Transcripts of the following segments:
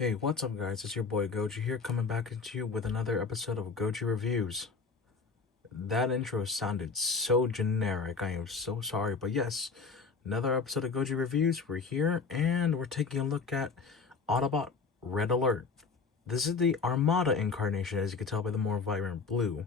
Hey, what's up guys? It's your boy Goji here, coming back at you with another episode of Goji Reviews. That intro sounded so generic, I am so sorry, but yes, another episode of Goji Reviews. We're here, and we're taking a look at Autobot Red Alert. This is the Armada incarnation, as you can tell by the more vibrant blue.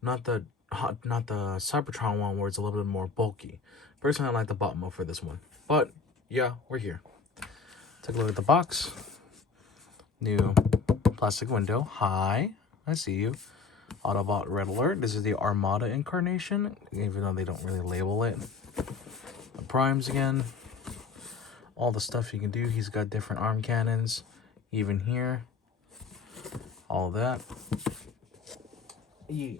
Not the Cybertron one where it's a little bit more bulky. Personally, I like the bot mode for this one. But, yeah, we're here. Take a look at the box. New plastic window. Hi, I see you. Autobot Red Alert. This is the Armada incarnation, even though they don't really label it. The primes again. All the stuff you can do. He's got different arm cannons, even here. All that. Yeah.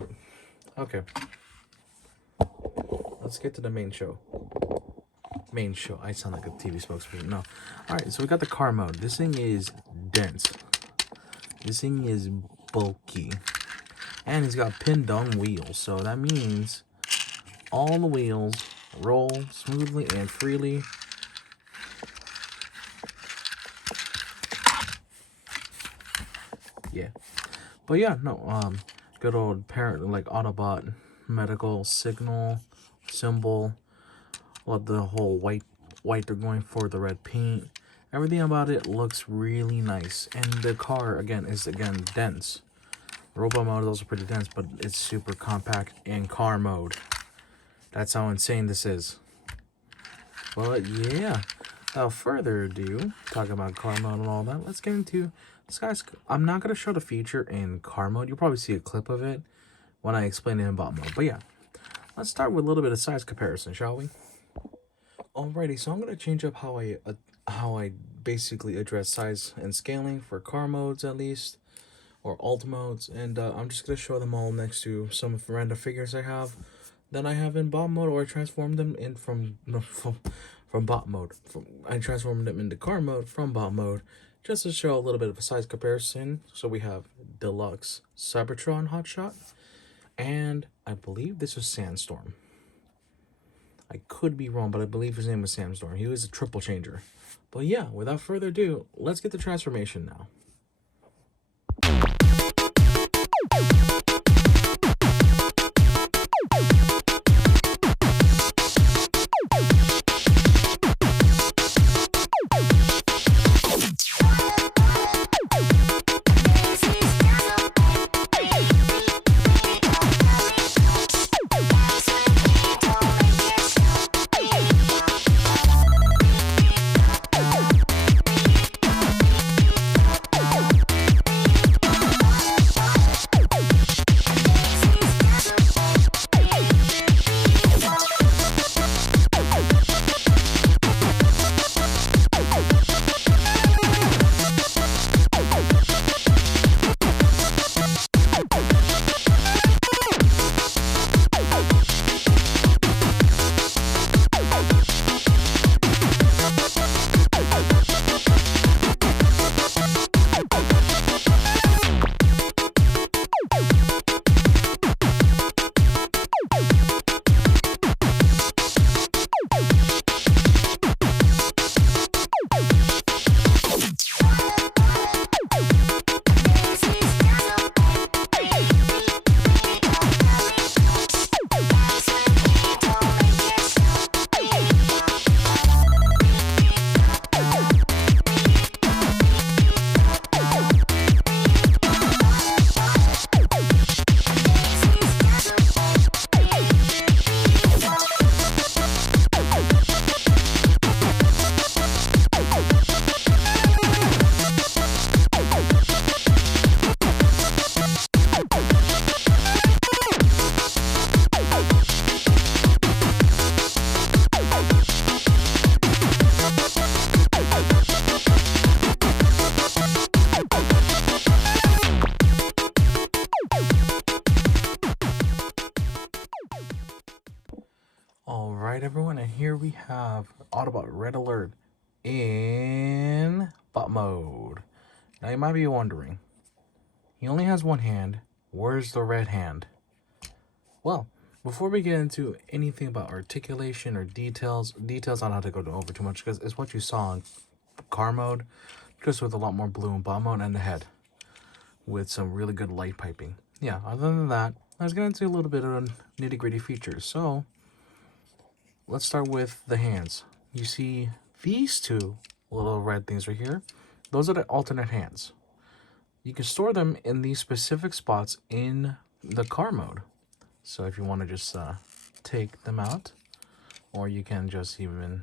Okay. Let's get to the main show. I sound like a TV spokesperson. No. Alright, so we got the car mode. This thing is dense. This thing is bulky. And it's got pinned on wheels. So that means all the wheels roll smoothly and freely. Yeah. But yeah, no, good old parent like Autobot medical signal symbol. Love the whole white they're going for, the red paint. Everything about it looks really nice. And the car again is dense. Robot mode is also pretty dense, but it's super compact in car mode. That's how insane this is. But yeah, without further ado, talking about car mode and all that, let's get into this guy's. I'm not gonna show the feature in car mode. You'll probably see a clip of it when I explain it in bot mode. But yeah, let's start with a little bit of size comparison, shall we? Alrighty, so I'm gonna change up how I basically address size and scaling for car modes at least, or alt modes, and I'm just gonna show them all next to some random figures I have that I have in bot mode, or I transformed them in from bot mode. I transformed them into car mode from bot mode, just to show a little bit of a size comparison. So we have Deluxe Cybertron Hotshot, and I believe this was Sandstorm. I could be wrong, but I believe his name was Sandstorm. He was a triple changer. But yeah, without further ado, let's get the transformation now. Alright everyone, and here we have Autobot Red Alert in bot mode. Now you might be wondering, he only has one hand, where's the red hand? Well, before we get into anything about articulation or details, I don't have to go over too much because it's what you saw in car mode. just with a lot more blue and bomb mode and the head with some really good light piping. Yeah, other than that, let's get into a little bit of nitty-gritty features. So let's start with the hands. You see these two little red things right here. Those are the alternate hands. You can store them in these specific spots in the car mode. So if you want to just take them out, or you can just even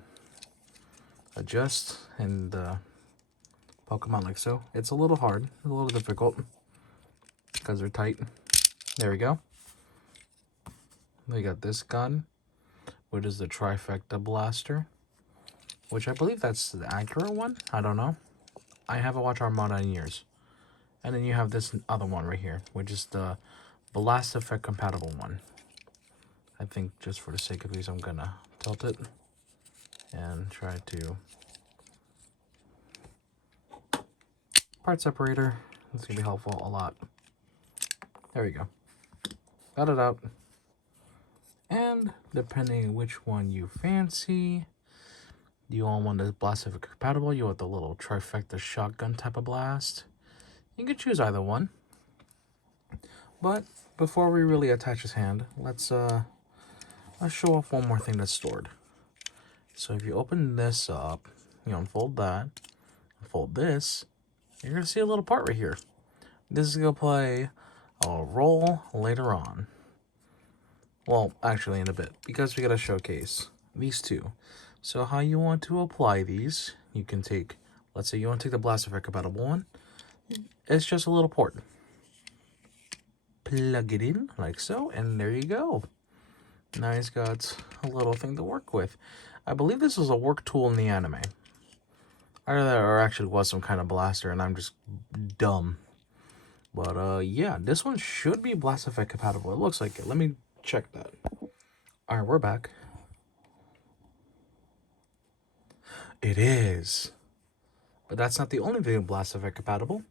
adjust and poke them out like so. It's a little hard, a little difficult because they're tight. There we go. We got this gun, which is the trifecta blaster, which I believe that's the accurate one. I don't know. I haven't watched Armada in years. And then you have this other one right here, which is the blast effect compatible one. I think just for the sake of these, I'm gonna tilt it and try to part separator. It's gonna be helpful a lot. There we go. Got it out. And depending which one you fancy, you all want the blast effect compatible, you want the little trifecta shotgun type of blast. You can choose either one. But before we really attach his hand, let's show off one more thing that's stored. So if you open this up, you unfold that, unfold this, you're gonna see a little part right here. This is gonna play a role later on. Well, actually in a bit, because we gotta showcase these two. So how you want to apply these, you can take, let's say you want to take the blast effect compatible one. It's just a little port. Plug it in like so, and there you go. Now he's got a little thing to work with. I believe this is a work tool in the anime. Either that or actually was some kind of blaster and I'm just dumb. But yeah, this one should be blast effect compatible. It looks like it. Let me check that. Alright, we're back. It is. But that's not the only thing blast effect compatible.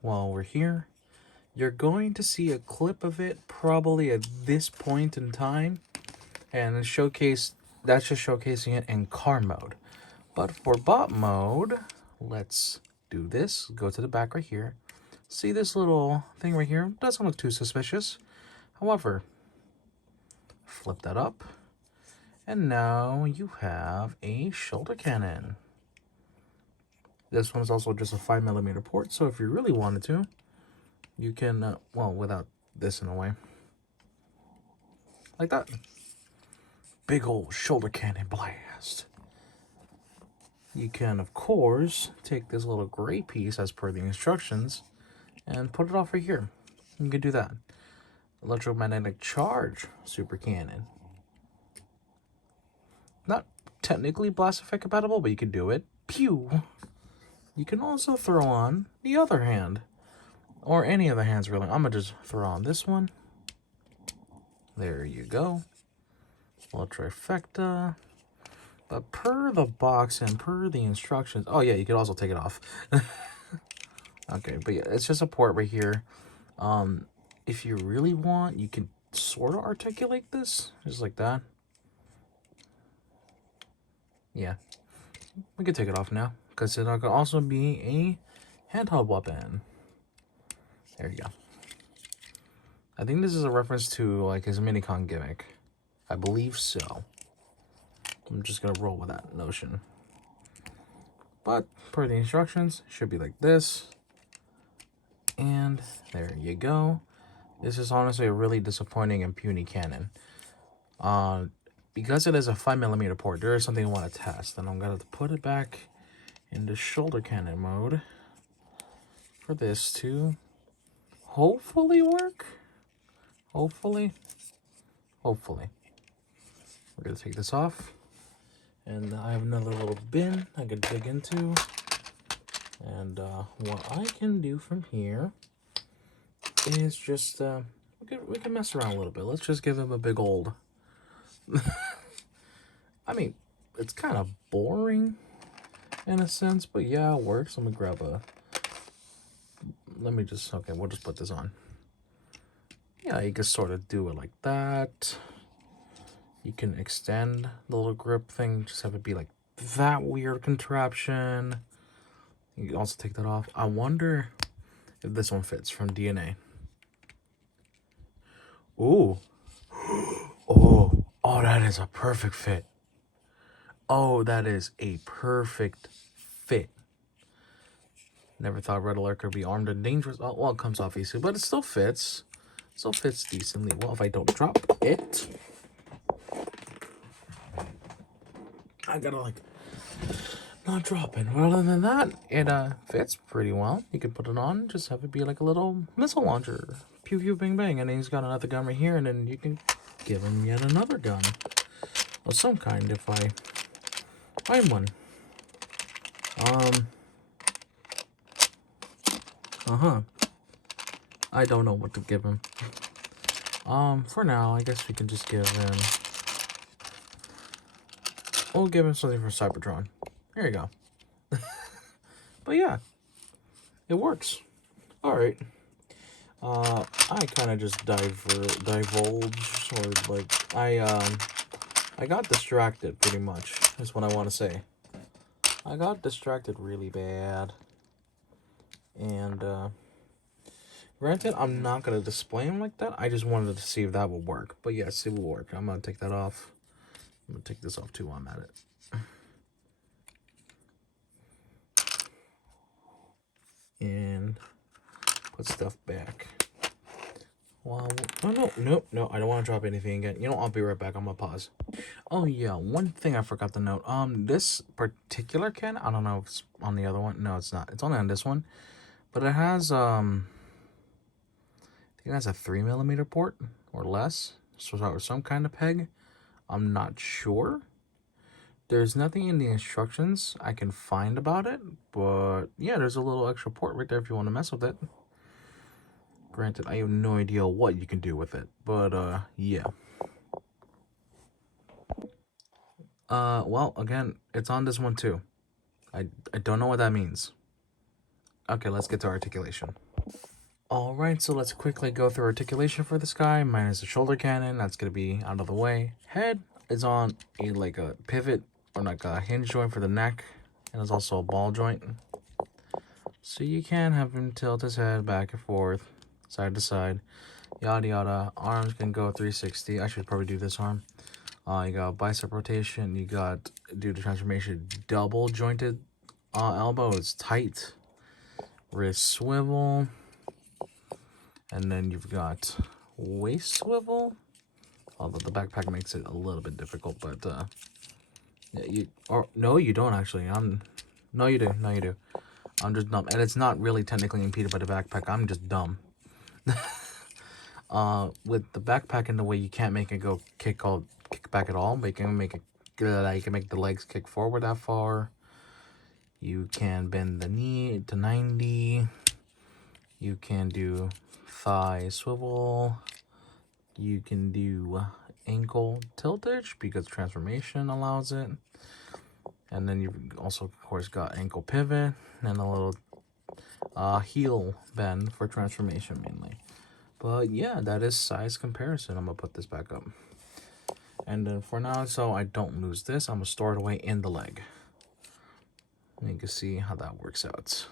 While we're here, you're going to see a clip of it probably at this point in time. And that's just showcasing it in car mode. But for bot mode, let's do this. Go to the back right here. See this little thing right here? Doesn't look too suspicious. However, flip that up. And now you have a shoulder cannon. This one's also just a 5mm port, so if you really wanted to, you can, well, without this in the way, like that. Big old shoulder cannon blast. You can, of course, take this little gray piece as per the instructions and put it off right here. You can do that. Electromagnetic charge super cannon. Not technically blast effect compatible, but you can do it. Pew! You can also throw on the other hand. Or any of the hands, really. I'm going to just throw on this one. There you go. Little trifecta. But per the box and per the instructions... Oh, yeah, you could also take it off. Okay, but yeah, it's just a port right here. If you really want, you can sort of articulate this. Just like that. Yeah. We can take it off now. Because it could also be a handheld weapon. There you go. I think this is a reference to like his minicon gimmick. I believe so. I'm just gonna roll with that notion. But per the instructions, should be like this. And there you go. This is honestly a really disappointing and puny cannon. Because it is a 5mm port, there is something I want to test. And I'm gonna put it back into shoulder cannon mode for this to hopefully work. Hopefully. We're gonna take this off. And I have another little bin I could dig into. And what I can do from here is just, we can mess around a little bit. Let's just give him a big old... I mean, it's kind of boring in a sense, but yeah, it works. Let me grab a... Okay, we'll just put this on. Yeah, you can sort of do it like that. You can extend the little grip thing, just have it be like that weird contraption. You can also take that off. I wonder if this one fits from DNA. Ooh. Oh, that is a perfect fit. Oh, that is a perfect fit. Never thought Red Alert could be armed and dangerous. Oh, well, it comes off easy, but it still fits. Still fits decently. Well, if I don't drop it, I gotta like not drop it. Well, other than that, it fits pretty well. You can put it on, just have it be like a little missile launcher. Pew pew bang bang, and then he's got another gun right here, and then you can give him yet another gun of some kind if I find one. I don't know what to give him. For now, I guess we can just give him... We'll give him something for Cybertron. There you go. But yeah, it works. Alright. I kind of just divulged, or like, I got distracted pretty much, is what I want to say. I got distracted really bad. And, granted, I'm not going to display him like that. I just wanted to see if that would work. But yes, it will work. I'm going to take that off. I'm going to take this off too while I'm at it. And put stuff back. Well, oh, no, I don't want to drop anything again. You know, I'll be right back. I'm going to pause. Oh, yeah, one thing I forgot to note. This particular can, I don't know if it's on the other one. No, it's not. It's only on this one. But it has, I think it has a 3mm port or less. So some kind of peg. I'm not sure. There's nothing in the instructions I can find about it, but yeah, there's a little extra port right there if you want to mess with it. Granted, I have no idea what you can do with it, but yeah. Well, again, it's on this one too. I don't know what that means. Okay, let's get to articulation. Alright, so let's quickly go through articulation for this guy. Minus the shoulder cannon, that's going to be out of the way. Head is on like a pivot or like a hinge joint for the neck. And there's also a ball joint. So you can have him tilt his head back and forth, side to side, yada yada. Arms can go 360. I should probably do this arm. You got bicep rotation. You got, due to transformation, double jointed elbow. It's tight. Wrist swivel. And then you've got waist swivel. Although the backpack makes it a little bit difficult, but yeah, no, you don't actually. No, you do. I'm just dumb, and it's not really technically impeded by the backpack. I'm just dumb. With the backpack in the way, you can't make it go kick back at all. But you can make it. You can make the legs kick forward that far. You can bend the knee to 90. You can do thigh swivel. You can do ankle tiltage because transformation allows it. And then you've also, of course, got ankle pivot and a little heel bend for transformation mainly. But yeah, that is size comparison. I'm going to put this back up. And then for now, so I don't lose this, I'm going to store it away in the leg. And you can see how that works out.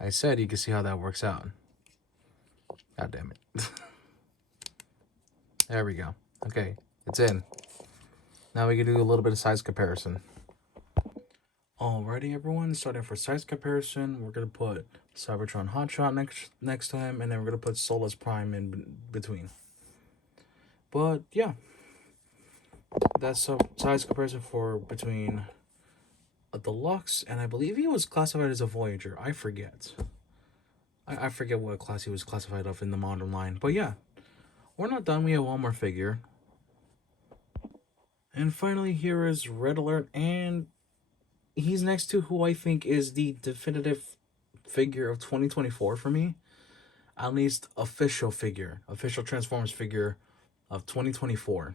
I said you can see how that works out. God damn it. There we go. Okay, it's in. Now we can do a little bit of size comparison. Alrighty, everyone. Starting for size comparison, we're gonna put Cybertron Hotshot next time, and then we're gonna put Solus Prime in between. But yeah, that's a size comparison for between a deluxe, and I believe he was classified as a Voyager. I forget. I forget what class he was classified of in the modern line. But yeah, we're not done. We have one more figure. And finally, here is Red Alert, and he's next to who I think is the definitive figure of 2024 for me. At least official Transformers figure of 2024.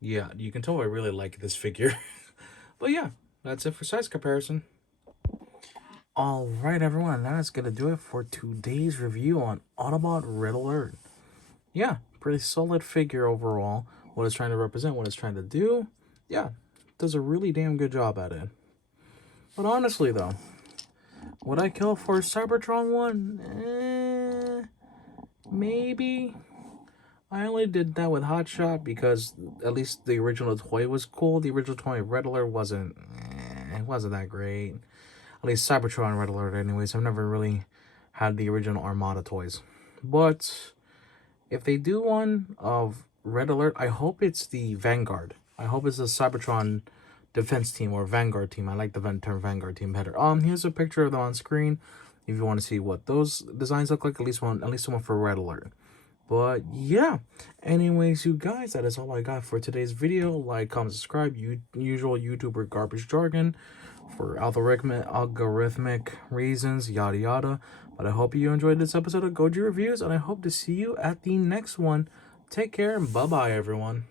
Yeah, you can tell I really like this figure. But yeah, that's it for size comparison. Alright, everyone, that's gonna do it for today's review on Autobot Red Alert. Yeah, pretty solid figure overall. what it's trying to represent, what it's trying to do. Yeah, does a really damn good job at it. But honestly, though, would I kill for Cybertron 1? Maybe. I only did that with Hotshot because at least the original toy was cool. The original toy Red Alert wasn't, it wasn't that great. At least Cybertron Red Alert anyways. I've never really had the original Armada toys. But if they do one of Red Alert, I hope it's the Vanguard. I hope it's the Cybertron defense team or Vanguard team. I like the term Vanguard team better. Here's a picture of them on screen if you want to see what those designs look like. At least one for Red Alert. But yeah, anyways, you guys, that is all I got for today's video. Like, comment, subscribe, usual YouTuber garbage jargon for algorithmic reasons, yada yada. But I hope you enjoyed this episode of Goji Reviews, and I hope to see you at the next one. Take care, and bye-bye, everyone.